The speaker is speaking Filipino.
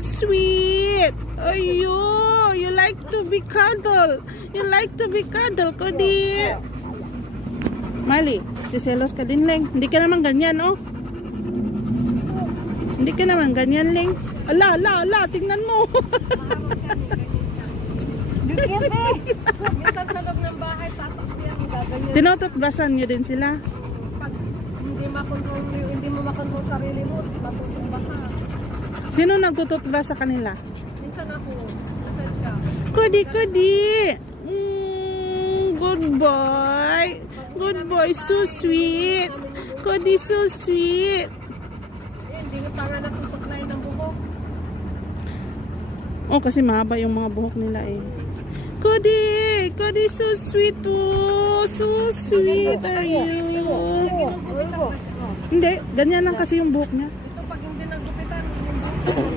sweet. Ayo, you like to be cuddled. You like to be cuddled, Cody. Mali, siselos ka din, Leng. Hindi ka naman ganyan, oh. Hindi ka naman ganyan, Leng. Ala, tingnan mo. Minsan sa loob ng bahay, tatakyan, gaganyan. Tinototbrasan nyo din sila. Pag hindi mo makontrol sarili mo, matutumba ka. Sino nagtututbras sa kanila? Minsan ako, minsan siya. Cody. Good boy. Good boy, so sweet. Cody, so sweet. Hindi nga pa nga nasusuklay ng buhok. Oh, kasi mahaba yung mga buhok nila eh. Cody, so sweet, oh. So sweet. Ayun. Hindi, ganyan lang kasi yung buhok niya. Ito pag hindi naggupitan, yung buhok.